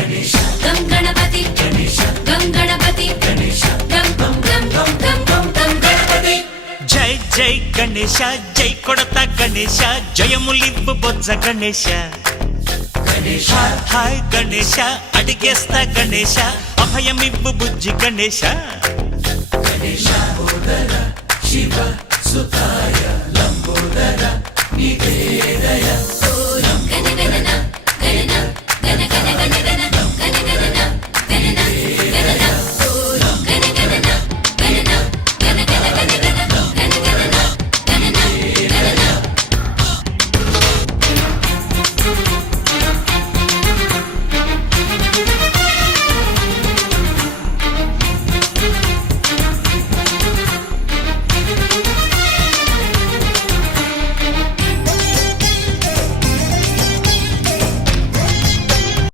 గం గణపతి గం గణపతి గం గం గం గం గం గం గణపతి. జై జై గణేశ జై కొడత గణేశ జయములివ్వు బొజ్జ గణేశ. హాయ్ గణేశ అడిగేస్తా గణేశ అభయమివ్వు బుజ్జి గణేశ. శివ సుతాయ లంబోదర నివేదయ గణపతి